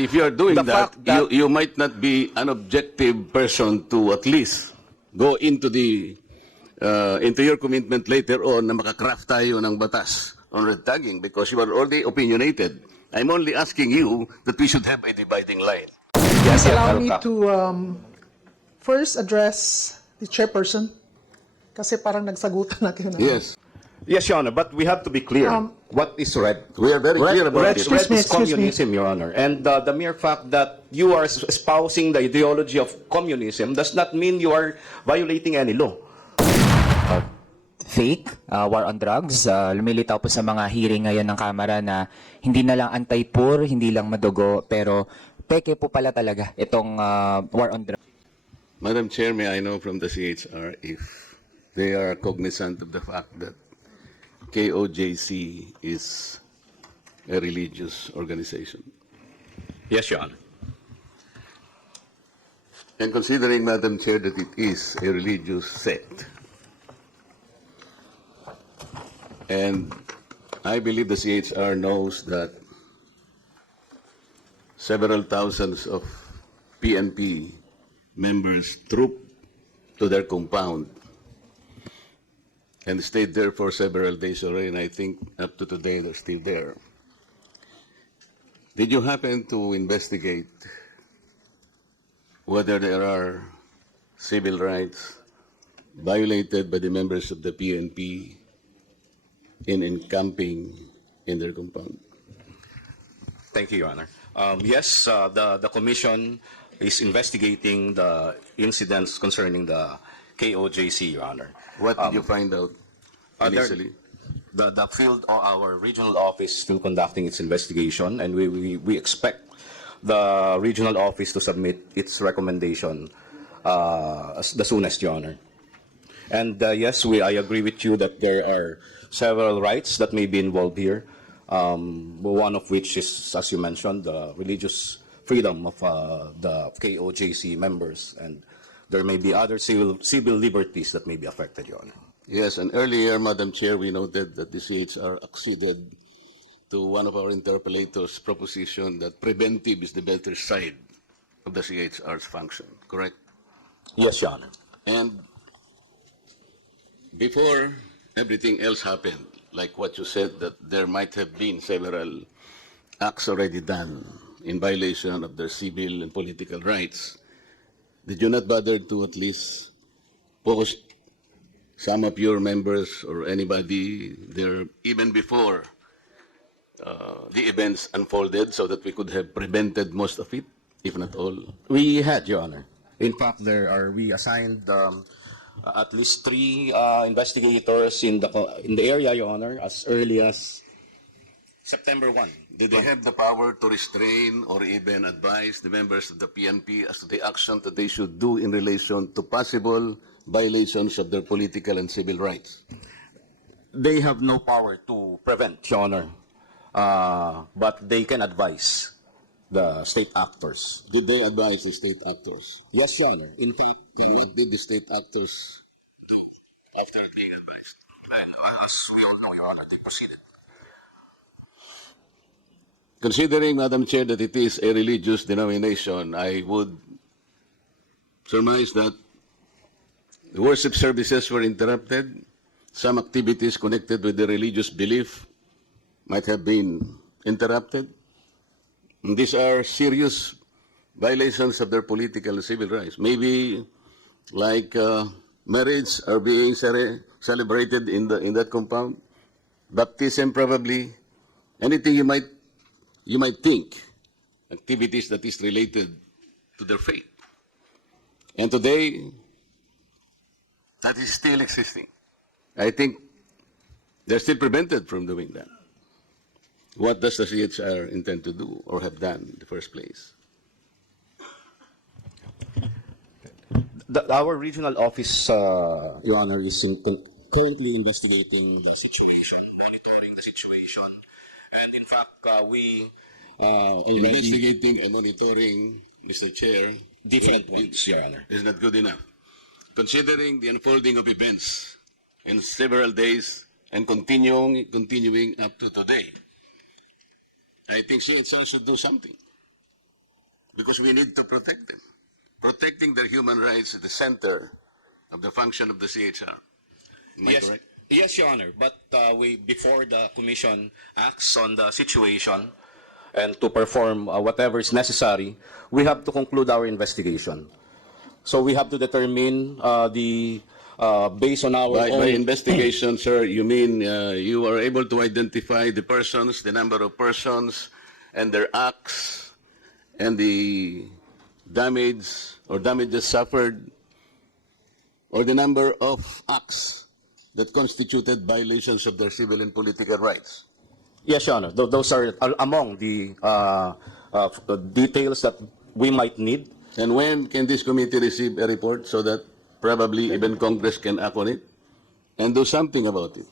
if you are doing The that, fact that- you might not be an objective person to at least go into your commitment later on na makakraft tayo ng batas on red tagging because you are already opinionated. I'm only asking you that we should have a dividing line. Please allow me Alca. to first address the chairperson kasi parang nagsagutan na kayo na. Yes, Yes, Your Honor, but we have to be clear. What is red? we are very clear about Red, it. Excuse red me, is excuse me. communism, Your Honor. And the mere fact that you are espousing the ideology of communism does not mean you are violating any law. Fake, war on drugs. Lumilitaw po sa mga hearing ngayon ng Kamara na hindi na lang anti-poor, hindi lang madugo, pero peke po pala talaga itong war on drugs. Madam Chair, may I know from the CHR if they are cognizant of the fact that KOJC is a religious organization? Yes, Your Honor. And considering, Madam Chair, that it is a religious sect, and I believe the CHR knows that several thousands of PNP members trooped to their compound and stayed there for several days already, and I think up to today they're still there. Did you happen to investigate whether there are civil rights violated by the members of the PNP in encamping in their compound? Thank you, Your Honor. Yes, the Commission is investigating the incidents concerning the KOJC, Your Honor. What did you find out initially? The field or our regional office is still conducting its investigation, and we expect the regional office to submit its recommendation the soonest, Your Honor. And yes, I agree with you that there are several rights that may be involved here. One of which is, as you mentioned, the religious freedom of the KOJC members, and there may be other civil liberties that may be affected, Your Honor. Yes, and earlier, Madam Chair, we noted that the CHR acceded to one of our interpellators' proposition that preventive is the better side of the CHR's function, correct? Yes, Your Honor. And before everything else happened, like what you said, that there might have been several acts already done in violation of their civil and political rights, did you not bother to at least post some of your members or anybody there even before the events unfolded so that we could have prevented most of it, if not all? We had, Your Honor. In fact, we assigned at least 3 investigators in the area, Your Honor, as early as September 1. Did they have the power to restrain or even advise the members of the PNP as to the action that they should do in relation to possible violations of their political and civil rights? They have no power to prevent, Your Honor, but they can advise the state actors. Did they advise the state actors? Yes, Your Honor. In fact, What did the state actors after being advised, and as we all know, Your Honor, they proceeded. Considering, Madam Chair, that it is a religious denomination, I would surmise that the worship services were interrupted. Some activities connected with the religious belief might have been interrupted. And these are serious violations of their political and civil rights. Maybe like marriage are being celebrated in that compound, baptism probably, anything you might think, activities that is related to their faith. And today, that is still existing. I think they're still prevented from doing that. What does the CHR intend to do or have done in the first place? Our regional office, Your Honor, is currently investigating the situation, monitoring the situation, and in fact, we Investigating and monitoring, Mr. Chair, different ways, Your Honor. is not good enough. Considering the unfolding of events in several days and continuing up to today, I think CHR should do something. because we need to protect them. Protecting their human rights at the center of the function of the CHR. Am I correct? Yes, Your Honor. But before the commission acts on the situation and to perform whatever is necessary, we have to conclude our investigation. So we have to determine based on our By own investigation, sir, you mean you are able to identify the persons, the number of persons, and their acts, and the damage or damages suffered, or the number of acts that constituted violations of their civil and political rights? Yes, Your Honor. Those are among the details that we might need. And when can this committee receive a report so that probably even Congress can act on it and do something about it?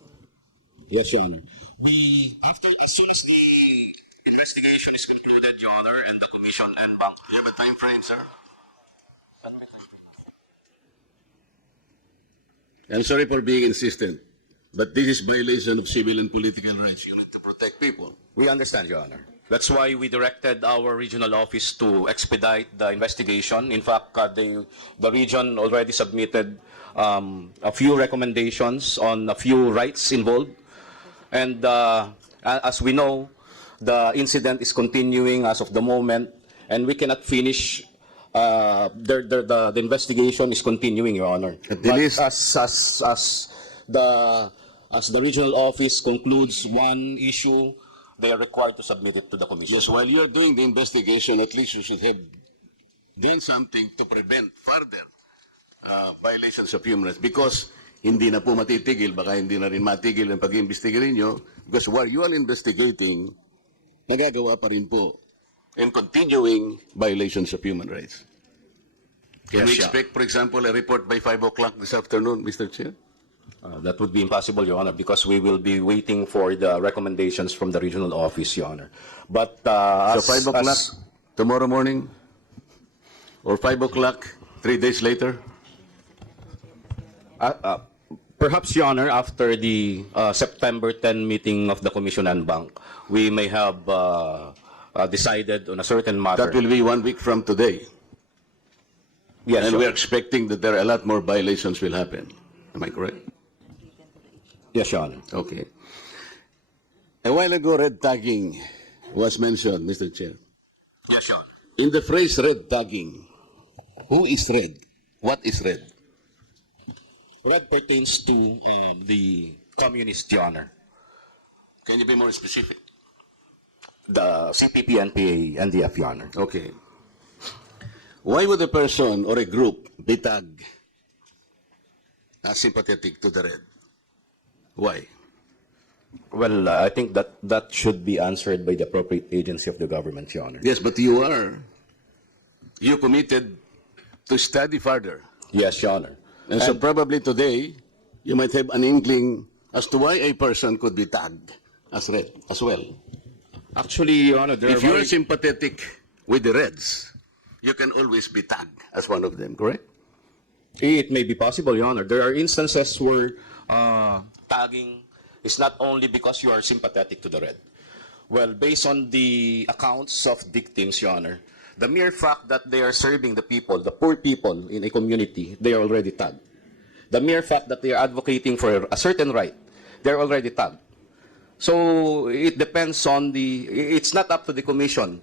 Yes, Your Honor. As soon as the investigation is concluded, Your Honor, and the commission and bank. You have a time frame, sir? I'm sorry for being insistent, but this is violation of civil and political rights. You need to protect people. We understand, Your Honor. That's why we directed our regional office to expedite the investigation. In fact, the region already submitted a few recommendations on a few rights involved. And as we know, the incident is continuing as of the moment, and we cannot finish. The investigation is continuing, Your Honor. At the But least- as the regional office concludes one issue, they are required to submit it to the commission. Yes, while you're doing the investigation, at least you should have done something to prevent further violations of human rights. Because hindi na po matitigil, baka hindi na rin matigil ang pag-iimbestiga ninyo. Because while you are investigating, nagagawa pa rin po and continuing violations of human rights. Can we Yes, yeah. expect, for example, a report by 5 o'clock this afternoon, Mr. Chair? That would be impossible, Your Honor, because we will be waiting for the recommendations from the regional office, Your Honor. But So 5 o'clock tomorrow morning? Or 5 o'clock 3 days later? Perhaps, Your Honor, after the September 10 meeting of the Commission and Bank, we may have decided on a certain matter. That will be 1 week from today. Yes, And Your we are Honor. expecting that there are a lot more violations will happen. Am I correct? Yes, Your Honor. Okay. A while ago, red tagging was mentioned, Mr. Chair. Yes, Your Honor. In the phrase red tagging, who is red? What is red? Red pertains to the communist, Your Honor. Can you be more specific? The CPP, NPA, NDF, Your Honor. Okay. Why would a person or a group be tagged as sympathetic to the red? Why? Well, I think that should be answered by the appropriate agency of the government, Your Honor. Yes, but you committed to study further. Yes, Your Honor. And so probably today, you might have an inkling as to why a person could be tagged as red as well. Actually, Your Honor, there If are you're very- sympathetic with the Reds, you can always be tagged as one of them, correct? It may be possible, Your Honor. There are instances where tagging is not only because you are sympathetic to the red. Well, based on the accounts of victims, Your Honor, the mere fact that they are serving the people, the poor people in a community, they are already tagged. The mere fact that they are advocating for a certain right, they are already tagged. So it depends on it's not up to the commission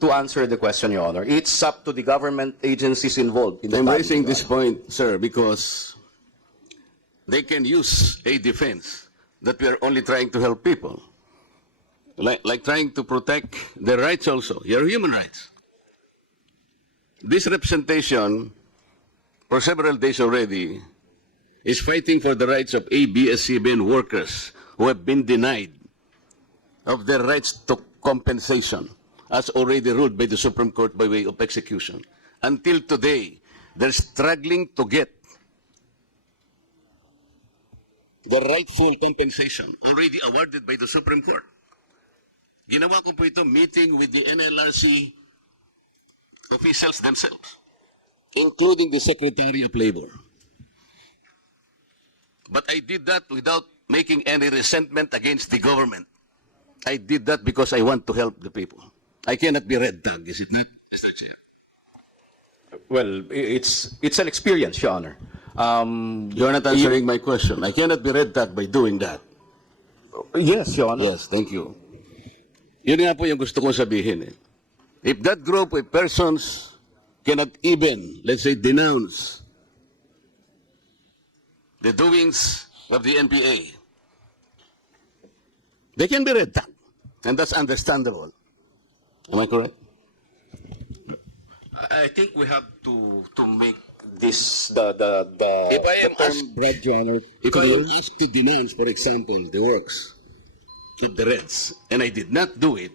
to answer the question, Your Honor. It's up to the government agencies involved in the I'm tagging, raising Your this Honor. point, sir, because they can use a defense that we are only trying to help people. Like trying to protect their rights also, your human rights. This representation, for several days already, is fighting for the rights of ABS-CBN workers who have been denied of their rights to compensation, as already ruled by the Supreme Court by way of execution. Until today, they're struggling to get the rightful compensation already awarded by the Supreme Court. Ginawa ko po ito meeting with the NLRC officials themselves, including the Secretary of Labor. But I did that without making any resentment against the government. I did that because I want to help the people. I cannot be red tagged, is it not, Mr. Chair? Well, it's an experience, Your Honor. You're not answering my question. I cannot be red tag by doing that. Yes, Your Honor. Yes, thank you. Yun nga po yung gusto kong sabihin. If that group of persons cannot even, let's say, denounce the doings of the NPA, they can be red tag. And that's understandable. Am I correct? I think we have to make this the If I am asked, Brad, Your Honor, if I am asked to denounce, for example, the works of the Reds, and I did not do it,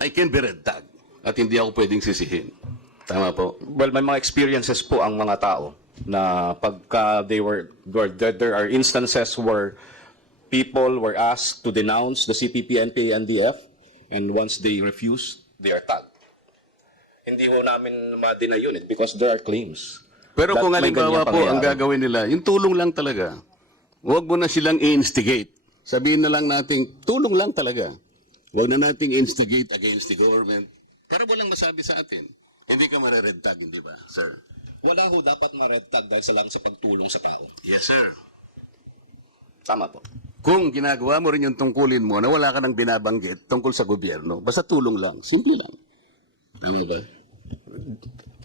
I can be red tag. At hindi ako pwedeng sisihin. Tama po? well, may mga experiences po ang mga tao na pagka there are instances where people were asked to denounce the CPP, NPA, NDF, and once they refuse, they are tagged. Hindi ho namin ma-deny yun because there are claims. Pero that kung may halimbawa ganyang po ang pangyayari. gagawin nila, yung tulong lang talaga. Huwag mo na silang i-instigate. Sabihin na lang nating tulong lang talaga. Huwag na nating instigate against the government para walang masabi sa atin. Hindi ka mare-red tag, di ba, sir? Wala ho dapat ma-red tag dahil sa lang sa pagtulong sa tao. Yes, sir. Tama po. Kung ginagawa mo rin yung tungkulin mo na wala ka nang binabanggit tungkol sa gobyerno, basta tulong lang. Simple lang. Tama ba?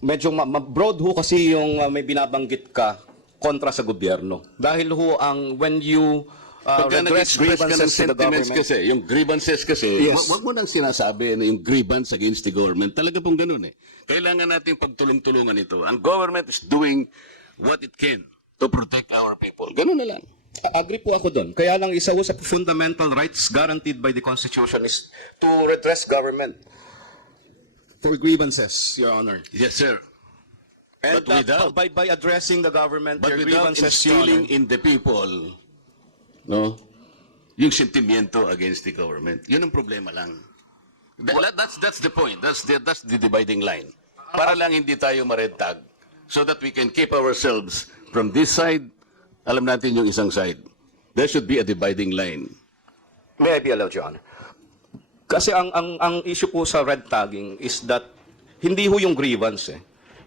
Medyo broad ho kasi yung may binabanggit ka kontra sa gobyerno. Dahil ho ang when you Pagka redress nag-express ka ng grievances to the sentiments government, kasi, yung grievances kasi, Yes. wag mo nang sinasabi na yung grievance against the government. Talaga pong ganun eh. Kailangan natin pagtulong-tulungan ito. Ang government is doing what it can to protect our people. Ganun na lang. agree po ako doon. Kaya lang isa ho sa fundamental rights guaranteed by the Constitution is to redress government for grievances, Your Honor. Yes, sir. And But without- by addressing the government, But their without grievances, Your instilling Honor, in the people, no, yung sentimiento against the government. Yun ang problema lang. That's the point. That's the dividing line. Para lang hindi tayo ma-red tag so that we can keep ourselves from this side, alam natin yung isang side. There should be a dividing line. may I be allowed, Your Honor? Kasi ang issue po sa red tagging is that hindi ho yung grievance eh.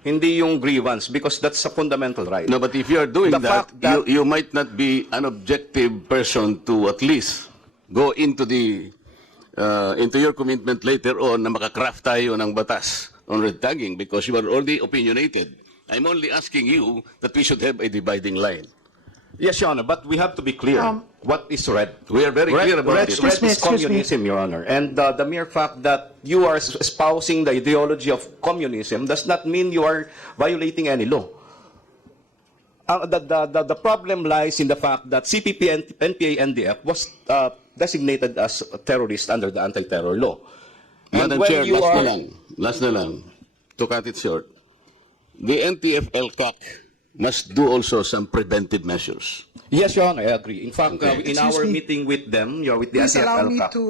Hindi yung grievance because that's a fundamental right. No, but if you are doing The that, fact that- you might not be an objective person to at least go into into your commitment later on na makakraft tayo ng batas on red tagging because you are already opinionated. I'm only asking you that we should have a dividing line. Yes, Your Honor, but we have to be clear. What is red? We are very clear about red, it. Red Excuse me, is excuse me. communism, Your Honor. And the mere fact that you are espousing the ideology of communism does not mean you are violating any law. The problem lies in the fact that CPP and NPA NDF was designated as a terrorist under the anti-terror law. And Madam when Chair, you are- last na lang, to cut it short. The NTF-LCAC must do also some preventive measures. Yes, Your Honor, I agree. In fact, Okay. in Excuse our me. meeting with them, with the Please allow me NTF-LCAC, to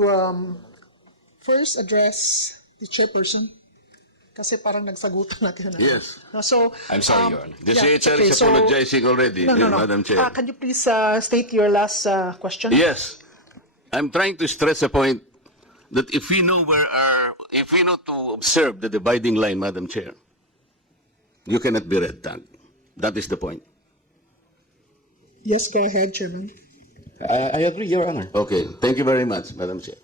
first address the chairperson. Kasi parang nagsagutan natin. Yes. So, I'm sorry, Your Honor. The yeah, CHR okay, is so- apologizing already, No. Madam Chair. Can you please state your last question? Yes, I'm trying to stress a point that if we know to observe the dividing line, Madam Chair, you cannot be red tag. That is the point. Yes, go ahead, Chairman. I agree, Your Honor. Okay, thank you very much, Madam Chair.